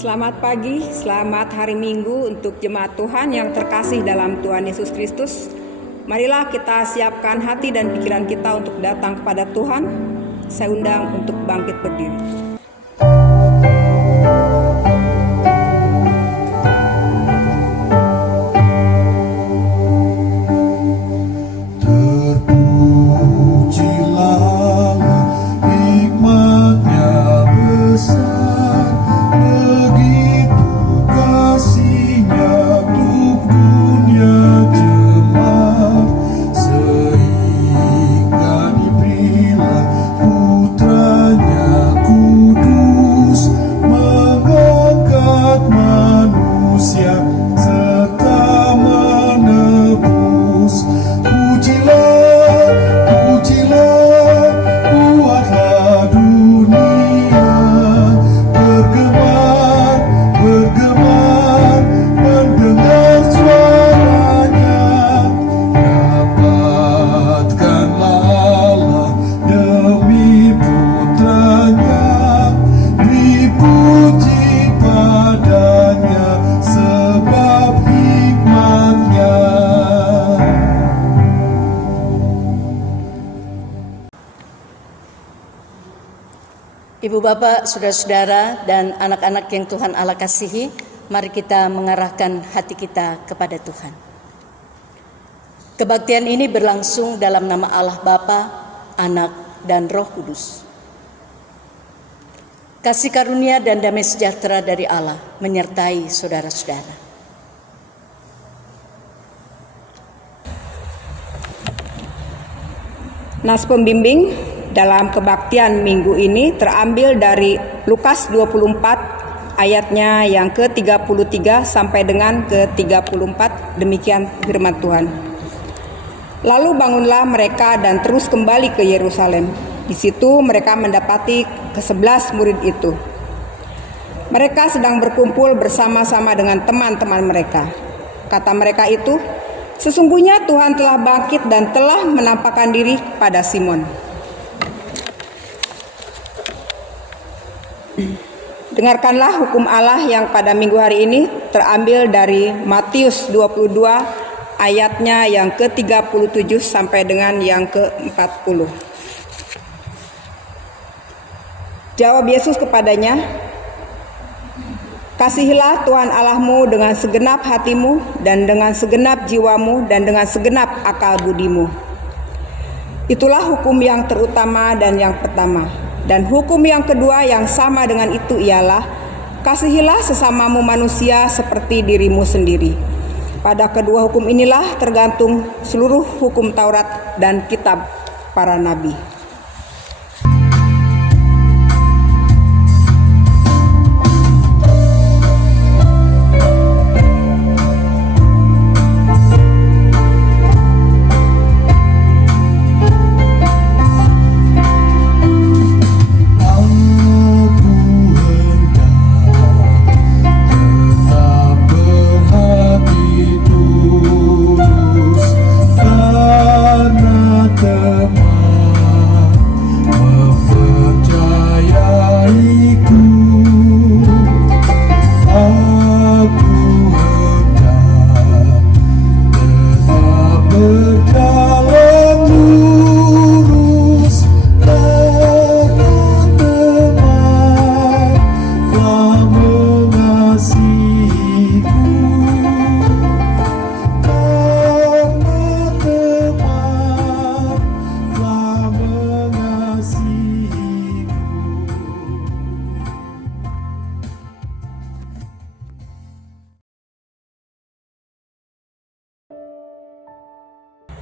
Selamat pagi, selamat hari Minggu untuk jemaat Tuhan yang terkasih dalam Tuhan Yesus Kristus. Marilah kita siapkan hati dan pikiran kita untuk datang kepada Tuhan. Saya undang untuk bangkit berdiri. Ibu bapak, saudara-saudara, dan anak-anak yang Tuhan Allah kasihi, mari kita mengarahkan hati kita kepada Tuhan. Kebaktian ini berlangsung dalam nama Allah Bapa, Anak, dan Roh Kudus. Kasih karunia dan damai sejahtera dari Allah menyertai saudara-saudara. Nas pembimbing dalam kebaktian minggu ini terambil dari Lukas 24 ayatnya yang ke-33 sampai dengan ke-34. Demikian firman Tuhan. Lalu bangunlah mereka dan terus kembali ke Yerusalem. Di situ mereka mendapati ke-11 murid itu. Mereka sedang berkumpul bersama-sama dengan teman-teman mereka. Kata mereka itu, "Sesungguhnya Tuhan telah bangkit dan telah menampakkan diri pada Simon." Dengarkanlah hukum Allah yang pada minggu hari ini terambil dari Matius 22 ayatnya yang ke-37 sampai dengan yang ke-40. Jawab Yesus kepadanya, "Kasihilah Tuhan Allahmu dengan segenap hatimu dan dengan segenap jiwamu dan dengan segenap akal budimu. Itulah hukum yang terutama dan yang pertama. Dan hukum yang kedua yang sama dengan itu ialah, kasihilah sesamamu manusia seperti dirimu sendiri. Pada kedua hukum inilah tergantung seluruh hukum Taurat dan kitab para nabi." Tetap berhati tulus.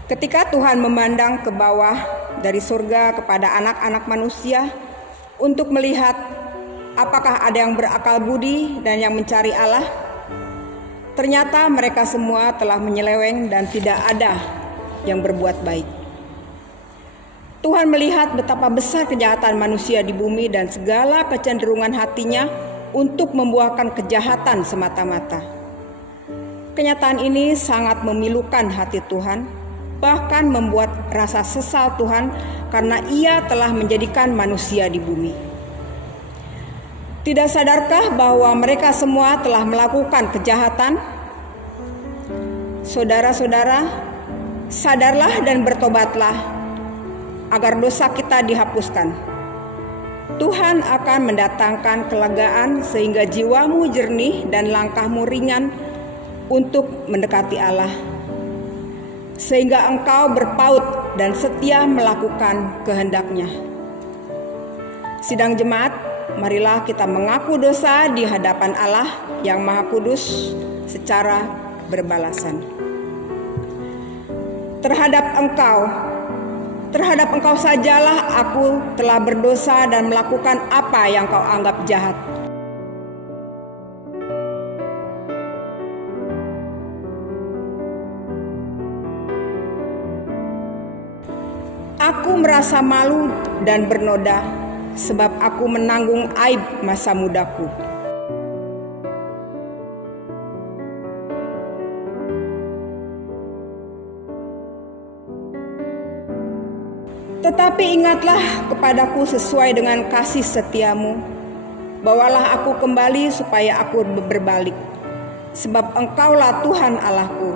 Ketika Tuhan memandang ke bawah dari surga kepada anak-anak manusia untuk melihat apakah ada yang berakal budi dan yang mencari Allah, ternyata mereka semua telah menyeleweng dan tidak ada yang berbuat baik. Tuhan melihat betapa besar kejahatan manusia di bumi dan segala kecenderungan hatinya untuk membuahkan kejahatan semata-mata. Kenyataan ini sangat memilukan hati Tuhan, bahkan membuat rasa sesal Tuhan karena Ia telah menjadikan manusia di bumi. Tidak sadarkah bahwa mereka semua telah melakukan kejahatan? Saudara-saudara, sadarlah dan bertobatlah agar dosa kita dihapuskan. Tuhan akan mendatangkan kelegaan sehingga jiwamu jernih dan langkahmu ringan untuk mendekati Allah, sehingga engkau berpaut dan setia melakukan kehendak-Nya. Sidang jemaat, marilah kita mengaku dosa di hadapan Allah yang Maha Kudus secara berbalasan. Terhadap engkau sajalah aku telah berdosa dan melakukan apa yang kau anggap jahat. Aku merasa malu dan bernoda sebab aku menanggung aib masa mudaku. Tetapi ingatlah kepadaku sesuai dengan kasih setiamu. Bawalah aku kembali supaya aku berbalik, sebab engkaulah Tuhan Allahku.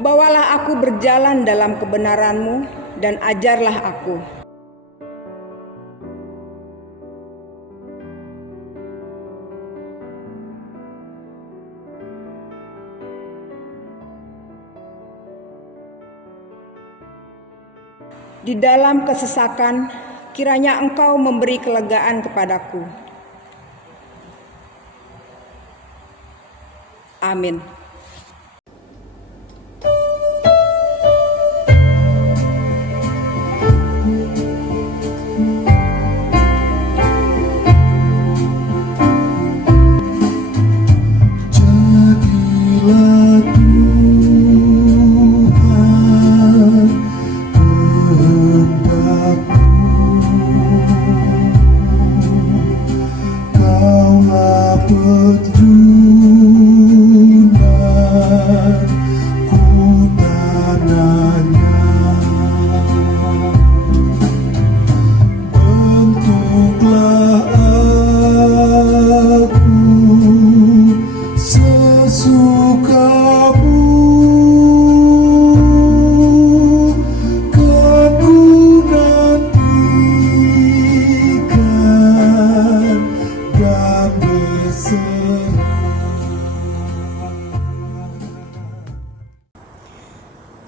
Bawalah aku berjalan dalam kebenaran-Mu dan ajarlah aku. Di dalam kesesakan, kiranya Engkau memberi kelegaan kepadaku. Amin.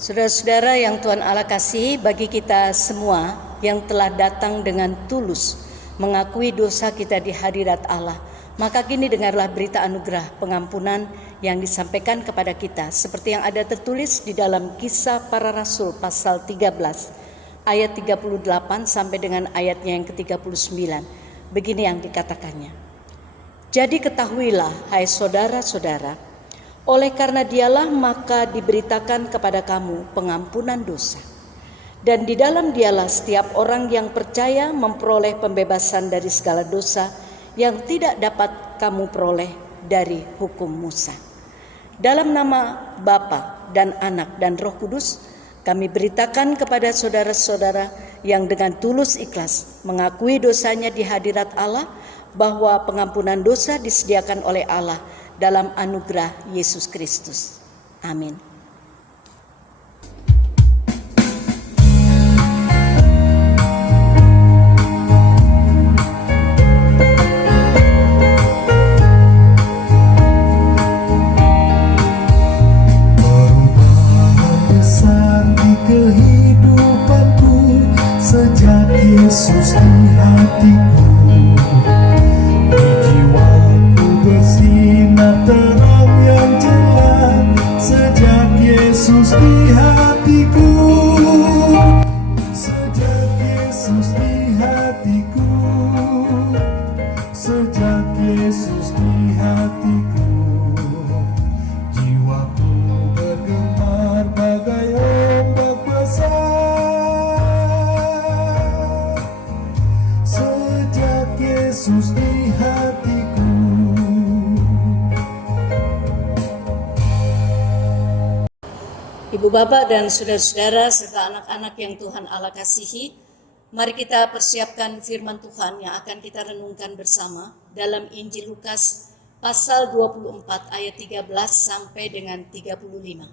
Saudara-saudara yang Tuhan Allah kasihi, bagi kita semua yang telah datang dengan tulus mengakui dosa kita di hadirat Allah, maka kini dengarlah berita anugerah pengampunan yang disampaikan kepada kita seperti yang ada tertulis di dalam Kisah Para Rasul pasal 13 ayat 38 sampai dengan ayatnya yang ke-39. Begini yang dikatakannya. Jadi ketahuilah, hai saudara-saudara, oleh karena Dialah maka diberitakan kepada kamu pengampunan dosa. Dan di dalam Dialah setiap orang yang percaya memperoleh pembebasan dari segala dosa yang tidak dapat kamu peroleh dari hukum Musa. Dalam nama Bapa dan Anak dan Roh Kudus, kami beritakan kepada saudara-saudara yang dengan tulus ikhlas mengakui dosanya di hadirat Allah, bahwa pengampunan dosa disediakan oleh Allah dalam anugerah Yesus Kristus. Amin. Perubahan besar di kehidupanku sejak Sejak Yesus di hatiku, di jiwaku bersinar terang yang jelas. Sejak Yesus di hatiku, sejak Yesus di hatiku, sejak Yesus di hatiku, jiwaku bergemar bagai ombak besar. Sejak Yesus di hatiku. Ibu bapak dan saudara-saudara serta anak-anak yang Tuhan Allah kasihi, mari kita persiapkan firman Tuhan yang akan kita renungkan bersama dalam Injil Lukas pasal 24 ayat 13 sampai dengan 35.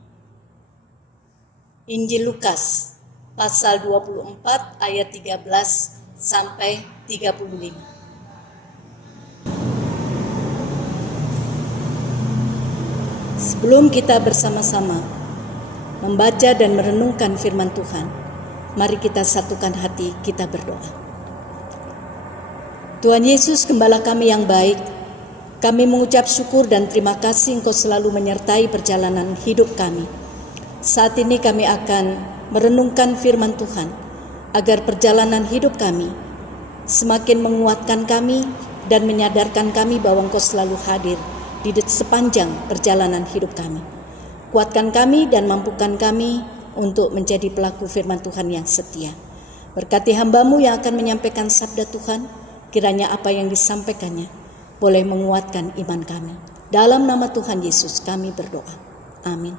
Injil Lukas pasal 24 ayat 13 sampai 35. Sebelum kita bersama-sama membaca dan merenungkan firman Tuhan, mari kita satukan hati, kita berdoa. Tuhan Yesus, Gembala kami yang baik, kami mengucap syukur dan terima kasih Engkau selalu menyertai perjalanan hidup kami. Saat ini kami akan merenungkan firman Tuhan, agar perjalanan hidup kami semakin menguatkan kami dan menyadarkan kami bahwa Engkau selalu hadir di sepanjang perjalanan hidup kami. Kuatkan kami dan mampukan kami untuk menjadi pelaku firman Tuhan yang setia. Berkati hamba-Mu yang akan menyampaikan sabda Tuhan, kiranya apa yang disampaikannya boleh menguatkan iman kami. Dalam nama Tuhan Yesus kami berdoa. Amin.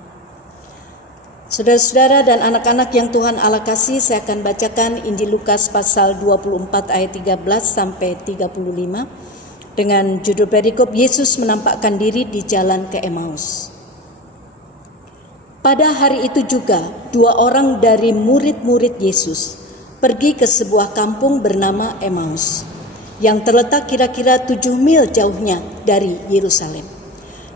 Saudara-saudara dan anak-anak yang Tuhan Allah kasih, saya akan bacakan Injil Lukas pasal 24 ayat 13 sampai 35 dengan judul perikop Yesus menampakkan diri di jalan ke Emmaus. Pada hari itu juga, 2 orang dari murid-murid Yesus pergi ke sebuah kampung bernama Emmaus, yang terletak kira-kira 7 mil jauhnya dari Yerusalem.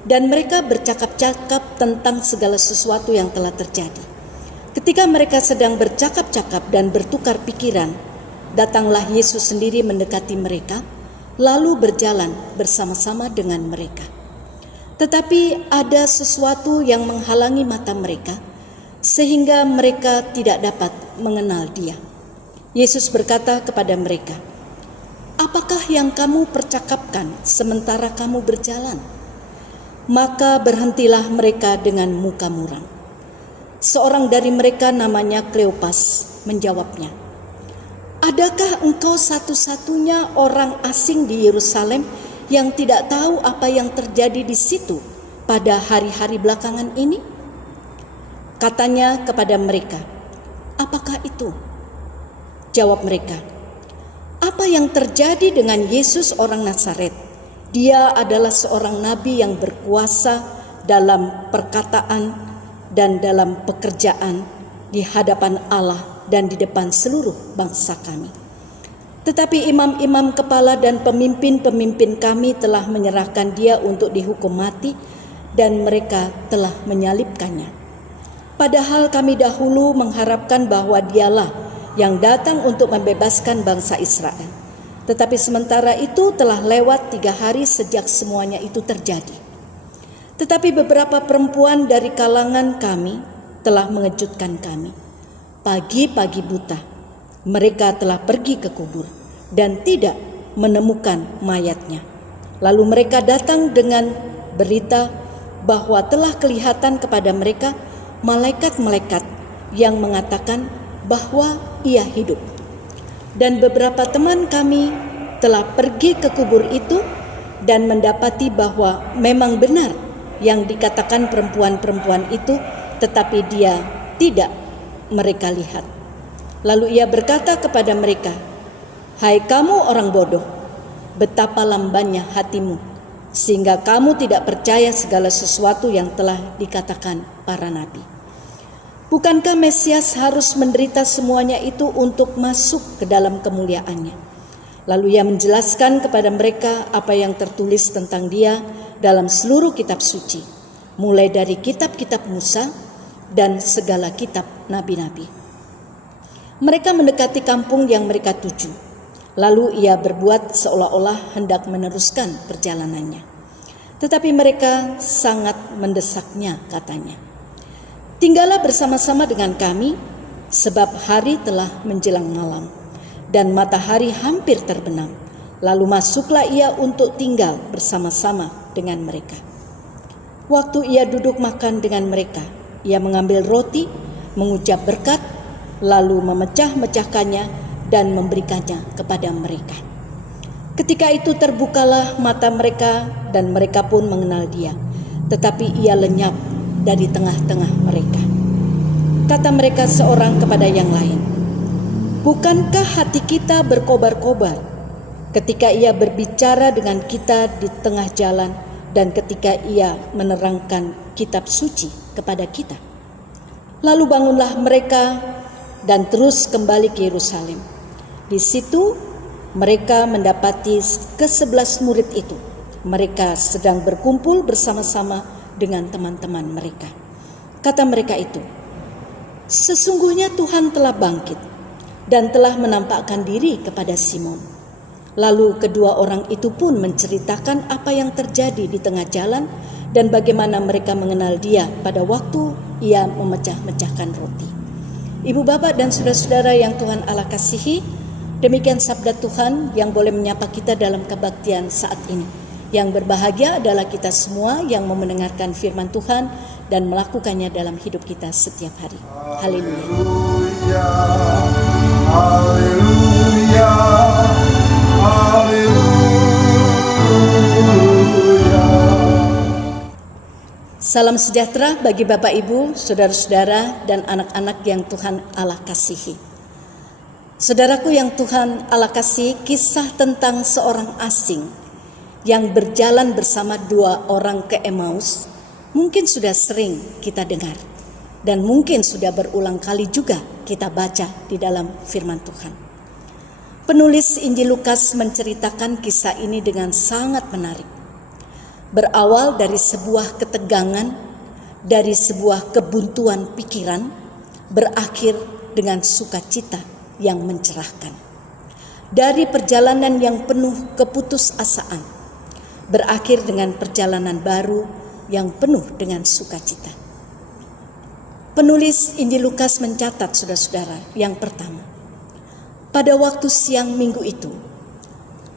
Dan mereka bercakap-cakap tentang segala sesuatu yang telah terjadi. Ketika mereka sedang bercakap-cakap dan bertukar pikiran, datanglah Yesus sendiri mendekati mereka, lalu berjalan bersama-sama dengan mereka. Tetapi ada sesuatu yang menghalangi mata mereka, sehingga mereka tidak dapat mengenal Dia. Yesus berkata kepada mereka, "Apakah yang kamu percakapkan sementara kamu berjalan?" Maka berhentilah mereka dengan muka muram. Seorang dari mereka namanya Kleopas menjawabnya, "Adakah engkau satu-satunya orang asing di Yerusalem yang tidak tahu apa yang terjadi di situ pada hari-hari belakangan ini?" Katanya kepada mereka, "Apakah itu?" Jawab mereka, "Apa yang terjadi dengan Yesus orang Nazaret? Dia adalah seorang nabi yang berkuasa dalam perkataan dan dalam pekerjaan di hadapan Allah dan di depan seluruh bangsa kami. Tetapi imam-imam kepala dan pemimpin-pemimpin kami telah menyerahkan Dia untuk dihukum mati dan mereka telah menyalibkannya. Padahal kami dahulu mengharapkan bahwa Dialah yang datang untuk membebaskan bangsa Israel. Tetapi sementara itu telah lewat 3 hari sejak semuanya itu terjadi. Tetapi beberapa perempuan dari kalangan kami telah mengejutkan kami. Pagi-pagi buta, mereka telah pergi ke kubur dan tidak menemukan mayatnya. Lalu mereka datang dengan berita bahwa telah kelihatan kepada mereka malaikat-malaikat yang mengatakan bahwa Ia hidup. Dan beberapa teman kami telah pergi ke kubur itu dan mendapati bahwa memang benar yang dikatakan perempuan-perempuan itu, tetapi Dia tidak mereka lihat. Lalu Ia berkata kepada mereka, "Hai kamu orang bodoh, betapa lambannya hatimu, sehingga kamu tidak percaya segala sesuatu yang telah dikatakan para nabi. Bukankah Mesias harus menderita semuanya itu untuk masuk ke dalam kemuliaannya?" Lalu Ia menjelaskan kepada mereka apa yang tertulis tentang Dia dalam seluruh kitab suci, mulai dari kitab-kitab Musa dan segala kitab nabi-nabi. Mereka mendekati kampung yang mereka tuju. Lalu ia berbuat seolah-olah hendak meneruskan perjalanannya. Tetapi mereka sangat mendesaknya, katanya. Tinggallah bersama-sama dengan kami, sebab hari telah menjelang malam, dan matahari hampir terbenam. Lalu masuklah ia untuk tinggal bersama-sama dengan mereka. Waktu ia duduk makan dengan mereka, ia mengambil roti, mengucap berkat, lalu memecah-mecahkannya dan memberikannya kepada mereka. Ketika itu terbukalah mata mereka dan mereka pun mengenal dia, tetapi ia lenyap dari tengah-tengah mereka. Kata mereka seorang kepada yang lain, "Bukankah hati kita berkobar-kobar ketika ia berbicara dengan kita di tengah jalan dan ketika ia menerangkan kitab suci kepada kita?" Lalu bangunlah mereka dan terus kembali ke Yerusalem. Di situ mereka mendapati ke-11 murid itu. Mereka sedang berkumpul bersama-sama dengan teman-teman mereka. Kata mereka itu, "Sesungguhnya Tuhan telah bangkit dan telah menampakkan diri kepada Simon." Lalu kedua orang itu pun menceritakan apa yang terjadi di tengah jalan dan bagaimana mereka mengenal dia pada waktu ia memecah-mecahkan roti. Ibu bapak dan saudara-saudara yang Tuhan Allah kasihi, demikian sabda Tuhan yang boleh menyapa kita dalam kebaktian saat ini. Yang berbahagia adalah kita semua yang mau mendengarkan firman Tuhan dan melakukannya dalam hidup kita setiap hari. Haleluya. Haleluya, haleluya. Salam sejahtera bagi Bapak Ibu, saudara-saudara dan anak-anak yang Tuhan Allah kasihi. Saudaraku yang Tuhan Allah kasihi, kisah tentang seorang asing yang berjalan bersama dua orang ke Emmaus mungkin sudah sering kita dengar dan mungkin sudah berulang kali juga kita baca di dalam firman Tuhan. Penulis Injil Lukas menceritakan kisah ini dengan sangat menarik. Berawal dari sebuah ketegangan, dari sebuah kebuntuan pikiran, berakhir dengan sukacita yang mencerahkan. Dari perjalanan yang penuh keputusasaan, berakhir dengan perjalanan baru yang penuh dengan sukacita. Penulis Injil Lukas mencatat, saudara-saudara, yang pertama, pada waktu siang minggu itu,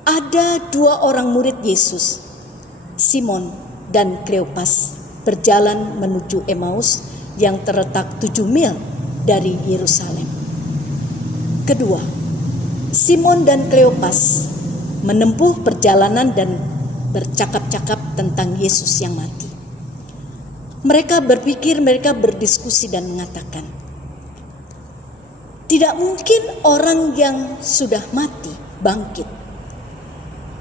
ada dua orang murid Yesus, Simon dan Kleopas, berjalan menuju Emmaus yang terletak 7 mil dari Yerusalem. Kedua, Simon dan Kleopas menempuh perjalanan dan bercakap-cakap tentang Yesus yang mati. Mereka berpikir, mereka berdiskusi dan mengatakan, tidak mungkin orang yang sudah mati bangkit.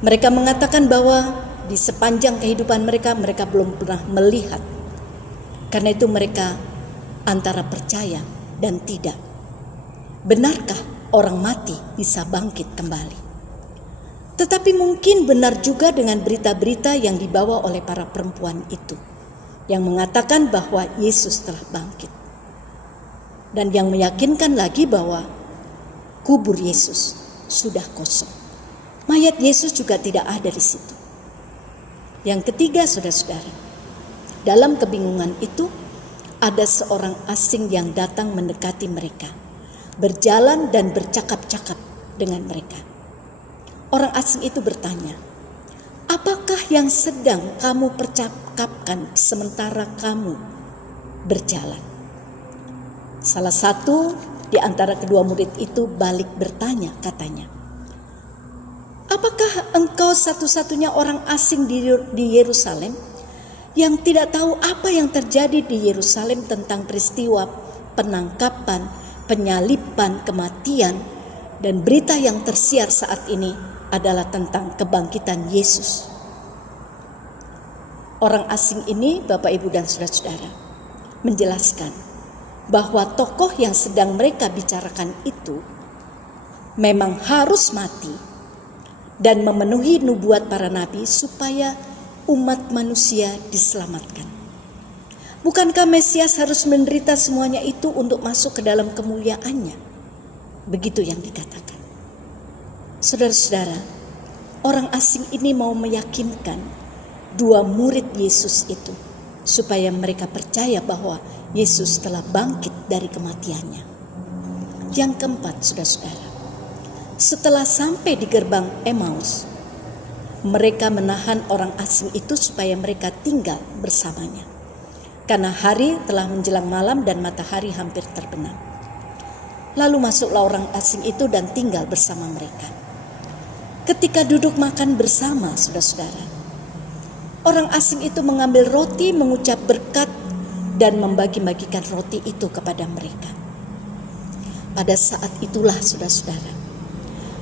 Mereka mengatakan bahwa di sepanjang kehidupan mereka belum pernah melihat. Karena itu mereka antara percaya dan tidak. Benarkah orang mati bisa bangkit kembali? Tetapi mungkin benar juga dengan berita-berita yang dibawa oleh para perempuan itu, yang mengatakan bahwa Yesus telah bangkit. Dan yang meyakinkan lagi bahwa kubur Yesus sudah kosong. Mayat Yesus juga tidak ada di situ. Yang ketiga, saudara-saudara, dalam kebingungan itu ada seorang asing yang datang mendekati mereka, berjalan dan bercakap-cakap dengan mereka. Orang asing itu bertanya, "Apakah yang sedang kamu percakapkan sementara kamu berjalan?" Salah satu di antara kedua murid itu balik bertanya, katanya, "Apakah engkau satu-satunya orang asing di Yerusalem yang tidak tahu apa yang terjadi di Yerusalem tentang peristiwa penangkapan, penyaliban, kematian, dan berita yang tersiar saat ini adalah tentang kebangkitan Yesus?" Orang asing ini, Bapak, Ibu, dan saudara-saudara, menjelaskan bahwa tokoh yang sedang mereka bicarakan itu memang harus mati dan memenuhi nubuat para nabi supaya umat manusia diselamatkan. Bukankah Mesias harus menderita semuanya itu untuk masuk ke dalam kemuliaannya? Begitu yang dikatakan. Saudara-saudara, orang asing ini mau meyakinkan dua murid Yesus itu supaya mereka percaya bahwa Yesus telah bangkit dari kematiannya. Yang keempat, saudara-saudara, setelah sampai di gerbang Emmaus, mereka menahan orang asing itu supaya mereka tinggal bersamanya. Karena hari telah menjelang malam dan matahari hampir terbenam. Lalu masuklah orang asing itu dan tinggal bersama mereka. Ketika duduk makan bersama, saudara-saudara, orang asing itu mengambil roti, mengucap berkat, dan membagi-bagikan roti itu kepada mereka. Pada saat itulah, saudara-saudara,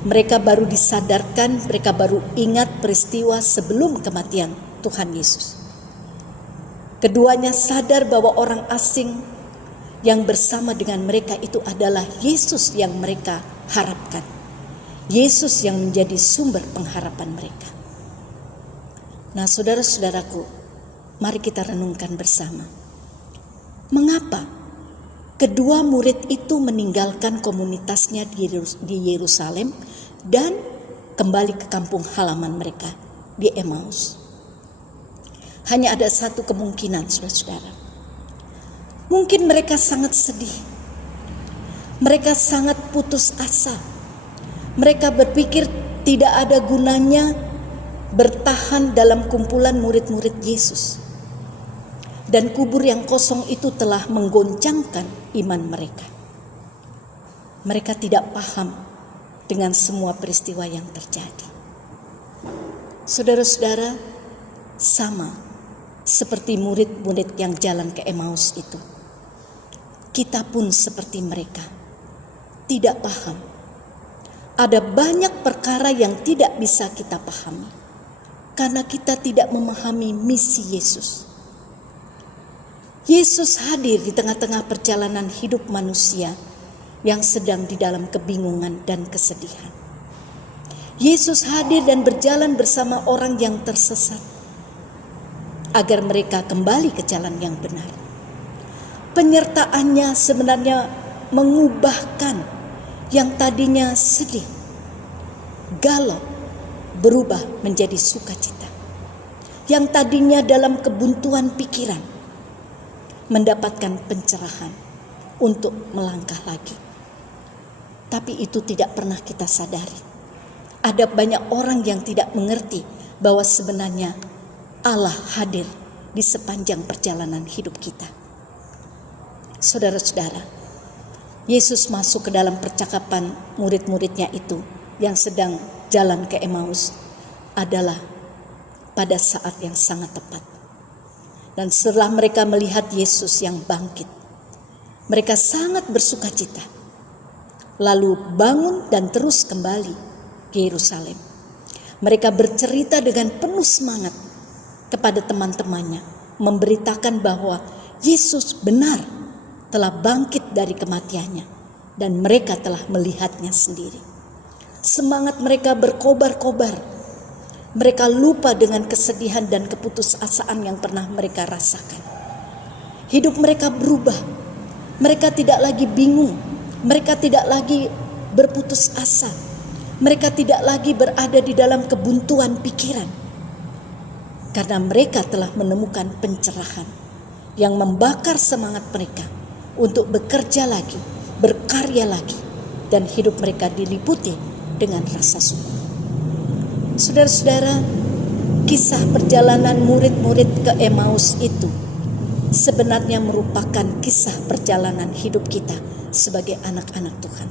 mereka baru disadarkan, mereka baru ingat peristiwa sebelum kematian Tuhan Yesus. Keduanya sadar bahwa orang asing yang bersama dengan mereka itu adalah Yesus yang mereka harapkan. Yesus yang menjadi sumber pengharapan mereka. Nah, saudara-saudaraku, mari kita renungkan bersama. Mengapa kedua murid itu meninggalkan komunitasnya di Yerusalem dan kembali ke kampung halaman mereka di Emmaus? Hanya ada satu kemungkinan, saudara-saudara. Mungkin mereka sangat sedih. Mereka sangat putus asa. Mereka berpikir tidak ada gunanya bertahan dalam kumpulan murid-murid Yesus. Dan kubur yang kosong itu telah menggoncangkan iman mereka. Mereka tidak paham dengan semua peristiwa yang terjadi. Saudara-saudara, sama seperti murid-murid yang jalan ke Emmaus itu. Kita pun seperti mereka, tidak paham. Ada banyak perkara yang tidak bisa kita pahami, karena kita tidak memahami misi Yesus. Yesus hadir di tengah-tengah perjalanan hidup manusia yang sedang di dalam kebingungan dan kesedihan. Yesus hadir dan berjalan bersama orang yang tersesat, agar mereka kembali ke jalan yang benar. Penyertaannya sebenarnya mengubahkan yang tadinya sedih, galau, berubah menjadi sukacita. Yang tadinya dalam kebuntuan pikiran, mendapatkan pencerahan untuk melangkah lagi. Tapi itu tidak pernah kita sadari. Ada banyak orang yang tidak mengerti bahwa sebenarnya Allah hadir di sepanjang perjalanan hidup kita. Saudara-saudara, Yesus masuk ke dalam percakapan murid-muridnya itu yang sedang jalan ke Emmaus adalah pada saat yang sangat tepat. Dan setelah mereka melihat Yesus yang bangkit, mereka sangat bersukacita. Lalu bangun dan terus kembali ke Yerusalem. Mereka bercerita dengan penuh semangat kepada teman-temannya, memberitakan bahwa Yesus benar telah bangkit dari kematiannya dan mereka telah melihatnya sendiri. Semangat mereka berkobar-kobar. Mereka lupa dengan kesedihan dan keputusasaan yang pernah mereka rasakan. Hidup mereka berubah. Mereka tidak lagi bingung. Mereka tidak lagi berputus asa. Mereka tidak lagi berada di dalam kebuntuan pikiran. Karena mereka telah menemukan pencerahan yang membakar semangat mereka untuk bekerja lagi, berkarya lagi, dan hidup mereka diliputi dengan rasa syukur. Saudara-saudara, kisah perjalanan murid-murid ke Emmaus itu sebenarnya merupakan kisah perjalanan hidup kita sebagai anak-anak Tuhan.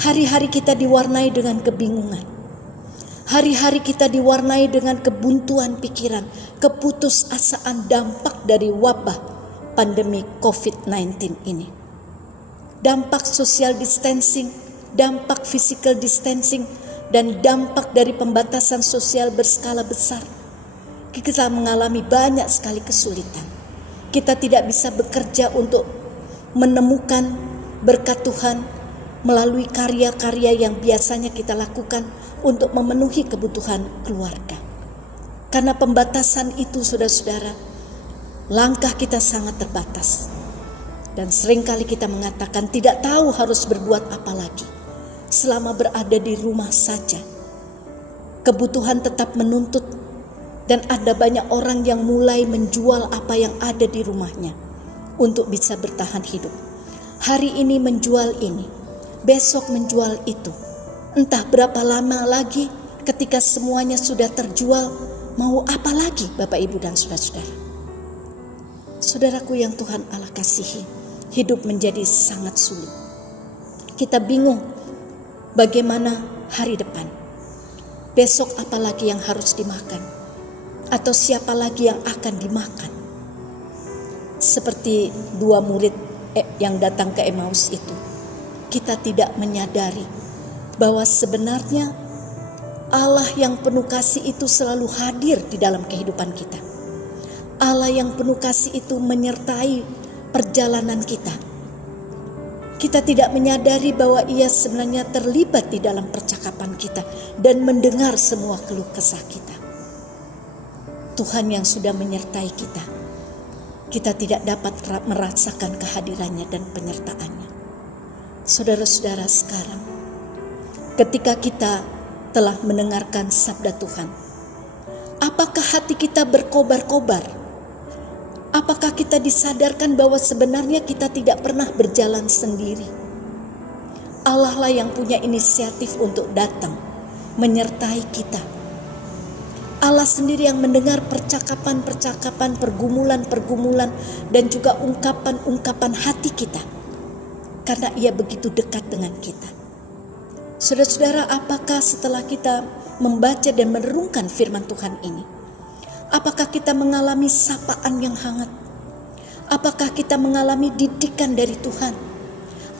Hari-hari kita diwarnai dengan kebingungan. Hari-hari kita diwarnai dengan kebuntuan pikiran, keputusasaan dampak dari wabah pandemi COVID-19 ini. Dampak social distancing, dampak physical distancing, dan dampak dari pembatasan sosial berskala besar. Kita mengalami banyak sekali kesulitan. Kita tidak bisa bekerja untuk menemukan berkat Tuhan melalui karya-karya yang biasanya kita lakukan untuk memenuhi kebutuhan keluarga. Karena pembatasan itu, saudara-saudara, langkah kita sangat terbatas. Dan seringkali kita mengatakan tidak tahu harus berbuat apa lagi. Selama berada di rumah saja, kebutuhan tetap menuntut, dan ada banyak orang yang mulai menjual apa yang ada di rumahnya untuk bisa bertahan hidup. Hari ini menjual ini, besok menjual itu. Entah berapa lama lagi ketika semuanya sudah terjual, mau apa lagi Bapak Ibu dan saudara-saudara. Saudaraku yang Tuhan Allah kasihi, hidup menjadi sangat sulit. Kita bingung bagaimana hari depan. Besok apa lagi yang harus dimakan? Atau siapa lagi yang akan dimakan? Seperti dua murid yang datang ke Emmaus itu. Kita tidak menyadari bahwa sebenarnya Allah yang penuh kasih itu selalu hadir di dalam kehidupan kita. Allah yang penuh kasih itu menyertai perjalanan kita. Kita tidak menyadari bahwa Ia sebenarnya terlibat di dalam percakapan kita dan mendengar semua keluh kesah kita. Tuhan yang sudah menyertai kita, kita tidak dapat merasakan kehadirannya dan penyertaannya. Saudara-saudara sekarang, ketika kita telah mendengarkan sabda Tuhan, apakah hati kita berkobar-kobar? Apakah kita disadarkan bahwa sebenarnya kita tidak pernah berjalan sendiri? Allah lah yang punya inisiatif untuk datang menyertai kita. Allah sendiri yang mendengar percakapan-percakapan, pergumulan-pergumulan, dan juga ungkapan-ungkapan hati kita. Karena Ia begitu dekat dengan kita. Saudara-saudara, apakah setelah kita membaca dan merenungkan firman Tuhan ini, apakah kita mengalami sapaan yang hangat? Apakah kita mengalami didikan dari Tuhan?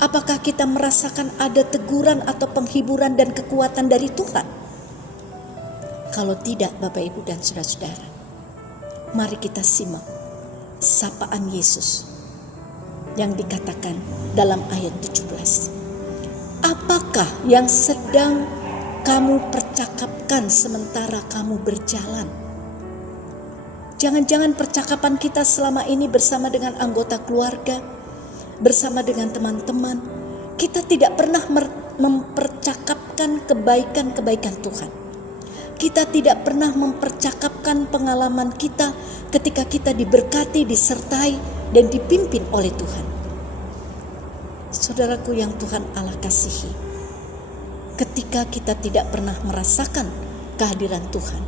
Apakah kita merasakan ada teguran atau penghiburan dan kekuatan dari Tuhan? Kalau tidak, Bapak Ibu dan saudara-saudara, mari kita simak sapaan Yesus yang dikatakan dalam ayat 17. Apakah yang sedang kamu percakapkan sementara kamu berjalan? Jangan-jangan percakapan kita selama ini bersama dengan anggota keluarga, bersama dengan teman-teman, kita tidak pernah mempercakapkan kebaikan-kebaikan Tuhan. Kita tidak pernah mempercakapkan pengalaman kita ketika kita diberkati, disertai, dan dipimpin oleh Tuhan. Saudaraku yang Tuhan Allah kasihi, ketika kita tidak pernah merasakan kehadiran Tuhan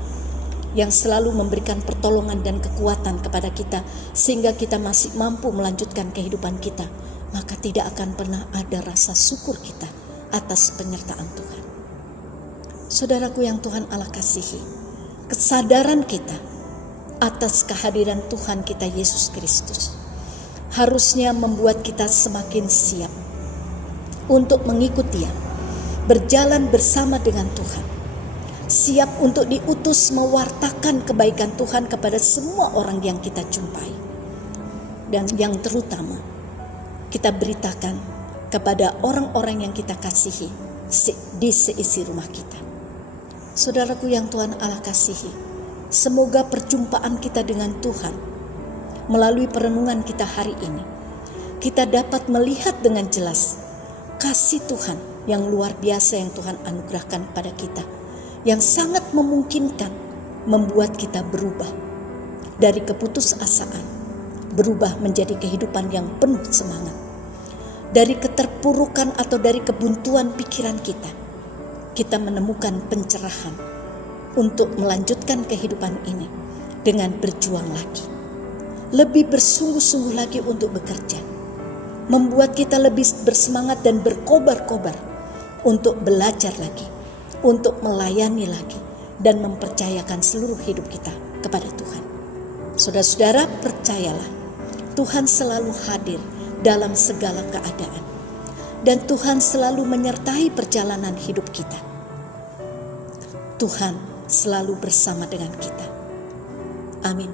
yang selalu memberikan pertolongan dan kekuatan kepada kita sehingga kita masih mampu melanjutkan kehidupan kita, maka tidak akan pernah ada rasa syukur kita atas penyertaan Tuhan. Saudaraku yang Tuhan Allah kasihi, kesadaran kita atas kehadiran Tuhan kita Yesus Kristus harusnya membuat kita semakin siap untuk mengikut Dia, berjalan bersama dengan Tuhan, siap untuk diutus mewartakan kebaikan Tuhan kepada semua orang yang kita jumpai, dan yang terutama kita beritakan kepada orang-orang yang kita kasihi di seisi rumah kita. Saudaraku yang Tuhan Allah kasihi, semoga perjumpaan kita dengan Tuhan melalui perenungan kita hari ini, kita dapat melihat dengan jelas kasih Tuhan yang luar biasa yang Tuhan anugerahkan pada kita, yang sangat memungkinkan membuat kita berubah dari keputusasaan, berubah menjadi kehidupan yang penuh semangat. Dari keterpurukan atau dari kebuntuan pikiran kita menemukan pencerahan untuk melanjutkan kehidupan ini dengan berjuang lagi, lebih bersungguh-sungguh lagi untuk bekerja, membuat kita lebih bersemangat dan berkobar-kobar untuk belajar lagi, untuk melayani lagi, dan mempercayakan seluruh hidup kita kepada Tuhan. Saudara-saudara, percayalah, Tuhan selalu hadir dalam segala keadaan, dan Tuhan selalu menyertai perjalanan hidup kita. Tuhan selalu bersama dengan kita. Amin.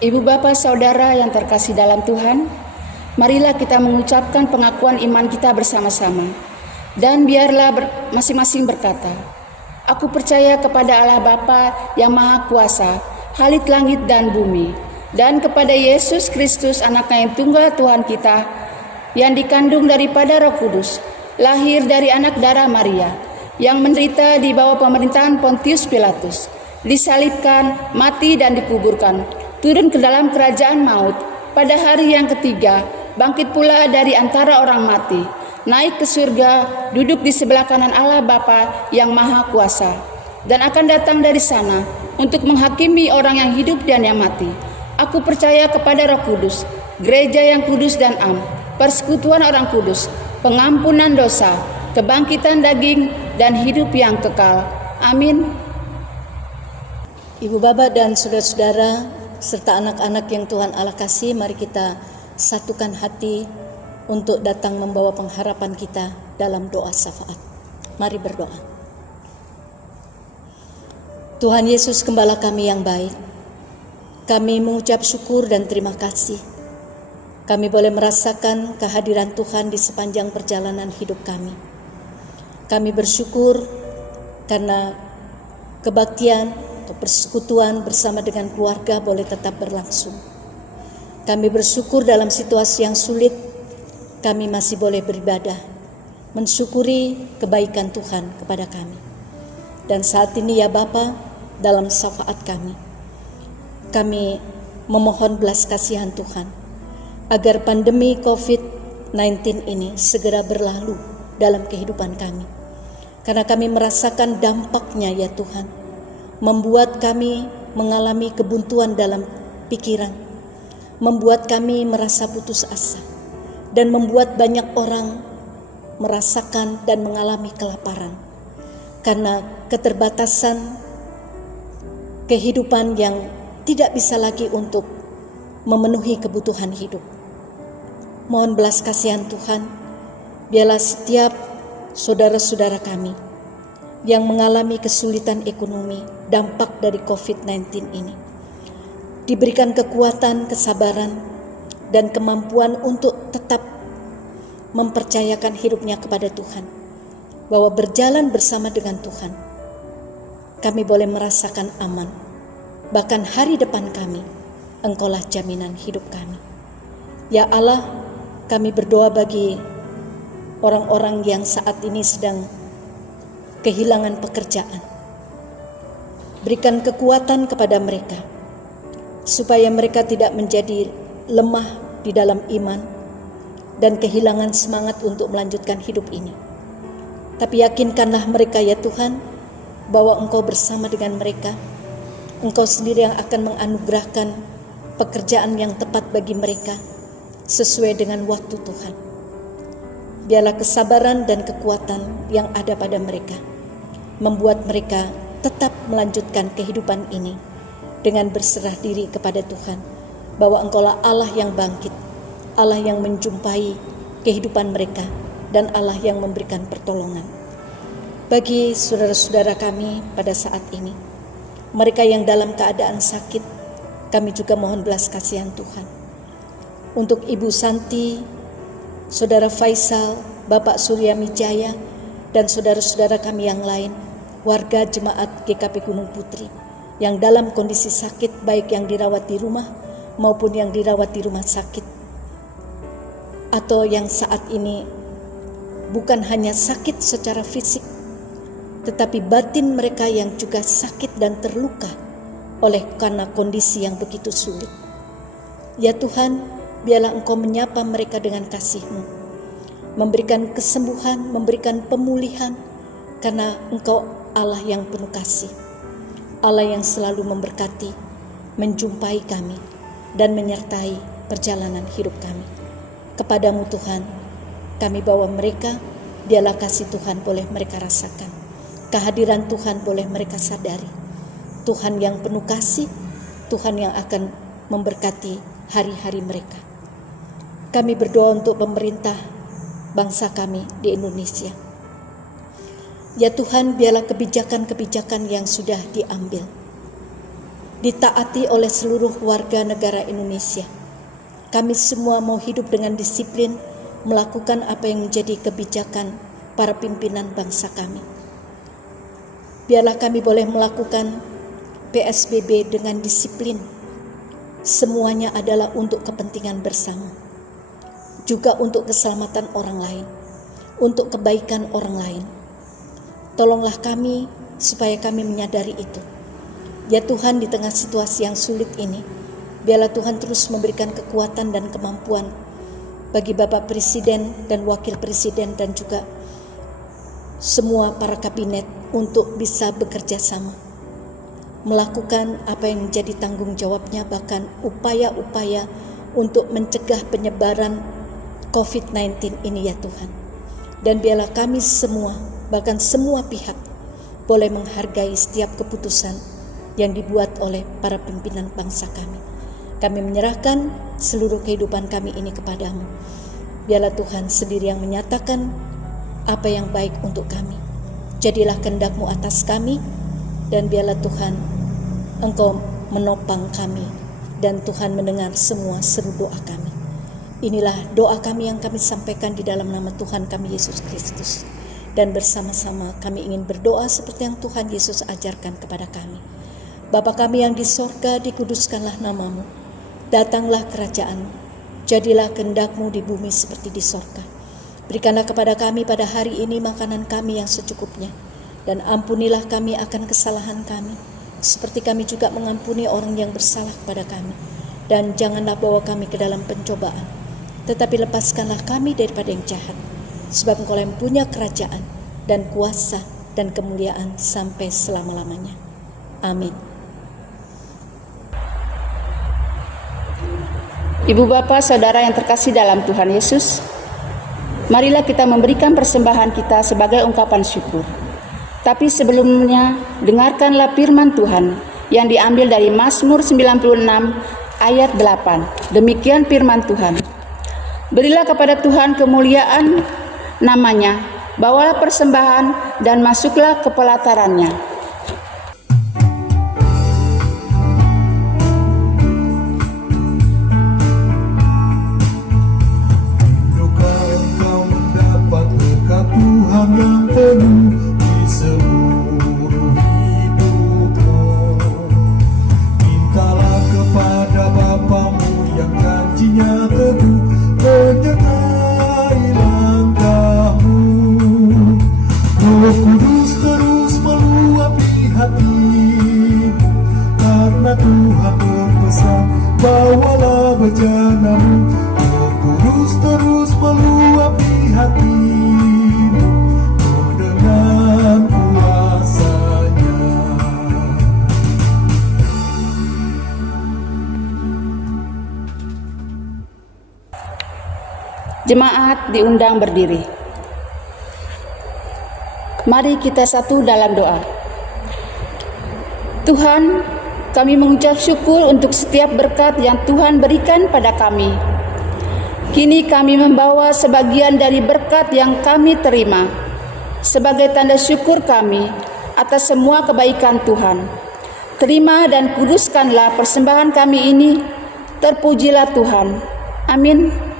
Ibu bapak saudara yang terkasih dalam Tuhan, marilah kita mengucapkan pengakuan iman kita bersama-sama. Dan biarlah masing-masing berkata, Aku percaya kepada Allah Bapa yang Maha Kuasa, Khalik langit dan bumi, dan kepada Yesus Kristus anaknya yang tunggal Tuhan kita, yang dikandung daripada Roh Kudus, lahir dari anak darah Maria, yang menderita di bawah pemerintahan Pontius Pilatus, disalibkan, mati dan dikuburkan, turun ke dalam kerajaan maut, pada hari yang ketiga, bangkit pula dari antara orang mati, naik ke surga, duduk di sebelah kanan Allah Bapa yang Maha Kuasa, dan akan datang dari sana untuk menghakimi orang yang hidup dan yang mati. Aku percaya kepada Roh Kudus, gereja yang kudus dan am, persekutuan orang kudus, pengampunan dosa, kebangkitan daging, dan hidup yang kekal. Amin. Ibu Bapa dan saudara-saudara serta anak-anak yang Tuhan Allah kasih, mari kita satukan hati untuk datang membawa pengharapan kita dalam doa syafaat. Mari berdoa. Tuhan Yesus, Gembala kami yang baik, kami mengucap syukur dan terima kasih. Kami boleh merasakan kehadiran Tuhan di sepanjang perjalanan hidup kami. Kami bersyukur karena kebaktian atau persekutuan bersama dengan keluarga boleh tetap berlangsung. Kami bersyukur dalam situasi yang sulit, kami masih boleh beribadah, mensyukuri kebaikan Tuhan kepada kami. Dan saat ini ya Bapa, dalam syafaat kami memohon belas kasihan Tuhan, agar pandemi COVID-19 ini segera berlalu dalam kehidupan kami. Karena kami merasakan dampaknya ya Tuhan, membuat kami mengalami kebuntuan dalam pikiran, membuat kami merasa putus asa, dan membuat banyak orang merasakan dan mengalami kelaparan karena keterbatasan kehidupan yang tidak bisa lagi untuk memenuhi kebutuhan hidup. Mohon belas kasihan Tuhan, biarlah setiap saudara-saudara kami yang mengalami kesulitan ekonomi dampak dari COVID-19 ini diberikan kekuatan, kesabaran, dan kemampuan untuk tetap mempercayakan hidupnya kepada Tuhan, bahwa berjalan bersama dengan Tuhan, kami boleh merasakan aman. Bahkan hari depan kami, Engkaulah jaminan hidup kami. Ya Allah, kami berdoa bagi orang-orang yang saat ini sedang kehilangan pekerjaan. Berikan kekuatan kepada mereka, supaya mereka tidak menjadi lemah di dalam iman dan kehilangan semangat untuk melanjutkan hidup ini. Tapi yakinkanlah mereka ya Tuhan, bahwa Engkau bersama dengan mereka. Engkau sendiri yang akan menganugerahkan pekerjaan yang tepat bagi mereka sesuai dengan waktu Tuhan. Biarlah kesabaran dan kekuatan yang ada pada mereka membuat mereka tetap melanjutkan kehidupan ini dengan berserah diri kepada Tuhan, bahwa Engkaulah Allah yang bangkit, Allah yang menjumpai kehidupan mereka, dan Allah yang memberikan pertolongan. Bagi saudara-saudara kami pada saat ini, mereka yang dalam keadaan sakit, kami juga mohon belas kasihan Tuhan. Untuk Ibu Santi, Saudara Faisal, Bapak Surya Mijaya, dan saudara-saudara kami yang lain, warga jemaat GKP Gunung Putri, yang dalam kondisi sakit, baik yang dirawat di rumah maupun yang dirawat di rumah sakit, atau yang saat ini bukan hanya sakit secara fisik, tetapi batin mereka yang juga sakit dan terluka oleh karena kondisi yang begitu sulit. Ya Tuhan, biarlah Engkau menyapa mereka dengan kasih-Mu, memberikan kesembuhan, memberikan pemulihan, karena Engkau Allah yang penuh kasih, Allah yang selalu memberkati, menjumpai kami, dan menyertai perjalanan hidup kami. Kepadamu Tuhan, kami bawa mereka, biarlah kasih Tuhan boleh mereka rasakan, kehadiran Tuhan boleh mereka sadari, Tuhan yang penuh kasih, Tuhan yang akan memberkati hari-hari mereka. Kami berdoa untuk pemerintah bangsa kami di Indonesia. Ya Tuhan, biarlah kebijakan-kebijakan yang sudah diambil ditaati oleh seluruh warga negara Indonesia. Kami semua mau hidup dengan disiplin, melakukan apa yang menjadi kebijakan para pimpinan bangsa kami. Biarlah kami boleh melakukan PSBB dengan disiplin. Semuanya adalah untuk kepentingan bersama, juga untuk keselamatan orang lain, untuk kebaikan orang lain. Tolonglah kami supaya kami menyadari itu. Ya Tuhan, di tengah situasi yang sulit ini, biarlah Tuhan terus memberikan kekuatan dan kemampuan bagi Bapak Presiden dan Wakil Presiden dan juga semua para kabinet untuk bisa bekerja sama, melakukan apa yang menjadi tanggung jawabnya, bahkan upaya-upaya untuk mencegah penyebaran COVID-19 ini ya Tuhan. Dan biarlah kami semua, bahkan semua pihak, boleh menghargai setiap keputusan yang dibuat oleh para pimpinan bangsa kami. Kami menyerahkan seluruh kehidupan kami ini kepadamu. Biarlah Tuhan sendiri yang menyatakan apa yang baik untuk kami. Jadilah kehendak-Mu atas kami, dan biarlah Tuhan Engkau menopang kami, dan Tuhan mendengar semua seru doa kami. Inilah doa kami yang kami sampaikan di dalam nama Tuhan kami Yesus Kristus. Dan bersama-sama kami ingin berdoa seperti yang Tuhan Yesus ajarkan kepada kami. Bapa kami yang di sorga, dikuduskanlah nama-Mu. Datanglah kerajaan-Mu. Jadilah kehendak-Mu di bumi seperti di sorga. Berikanlah kepada kami pada hari ini makanan kami yang secukupnya. Dan ampunilah kami akan kesalahan kami, seperti kami juga mengampuni orang yang bersalah kepada kami. Dan janganlah bawa kami ke dalam pencobaan, tetapi lepaskanlah kami daripada yang jahat. Sebab Engkau yang punya kerajaan dan kuasa dan kemuliaan sampai selama-lamanya. Amin. Ibu bapak saudara yang terkasih dalam Tuhan Yesus, marilah kita memberikan persembahan kita sebagai ungkapan syukur. Tapi sebelumnya, dengarkanlah firman Tuhan yang diambil dari Mazmur 96 ayat 8. Demikian firman Tuhan. Berilah kepada Tuhan kemuliaan namanya, bawalah persembahan dan masuklah ke pelatarannya. Tuhan yang penuh di seluruh hidupmu. Mintalah kepada Bapamu yang janjinya teguh, menyertai langkahmu. Roh Kudus terus meluapi hatimu, karena Tuhan berpesan, bawalah bejanamu. Roh Kudus terus meluapi hatimu dengan kuasa-Nya. Jemaat diundang berdiri. Mari kita satu dalam doa. Tuhan, kami mengucap syukur untuk setiap berkat yang Tuhan berikan pada kami. Kini kami membawa sebagian dari berkat yang kami terima sebagai tanda syukur kami atas semua kebaikan Tuhan. Terima dan kuduskanlah persembahan kami ini. Terpujilah Tuhan. Amin.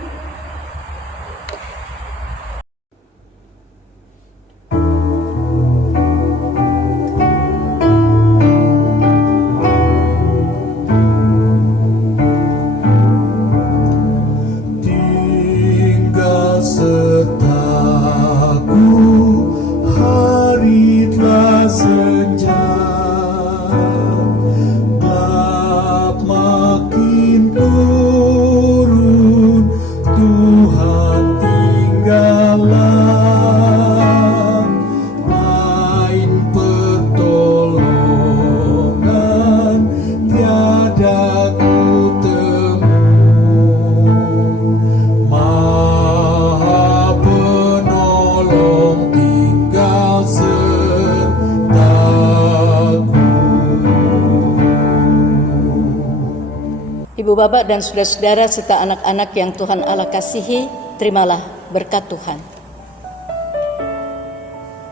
Ibu bapak dan saudara-saudara serta anak-anak yang Tuhan Allah kasihi, terimalah berkat Tuhan.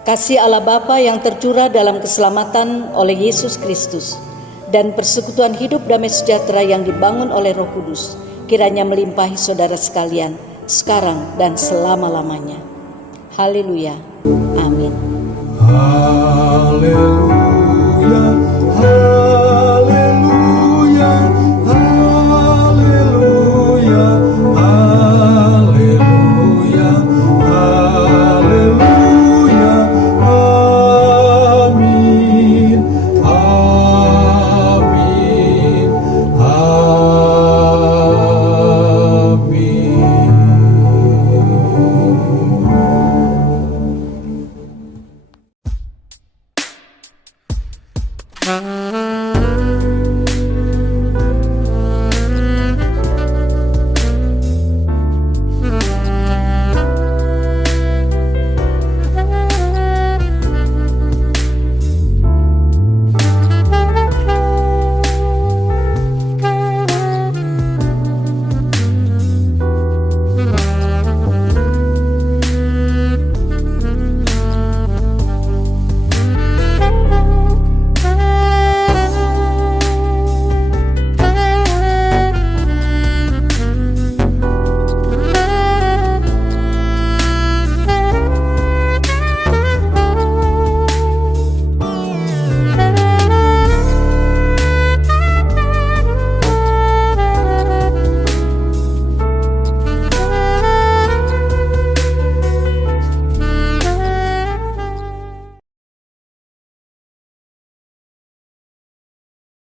Kasih Allah Bapa yang tercurah dalam keselamatan oleh Yesus Kristus dan persekutuan hidup damai sejahtera yang dibangun oleh Roh Kudus kiranya melimpahi saudara sekalian sekarang dan selama-lamanya. Haleluya. Amin. Haleluya.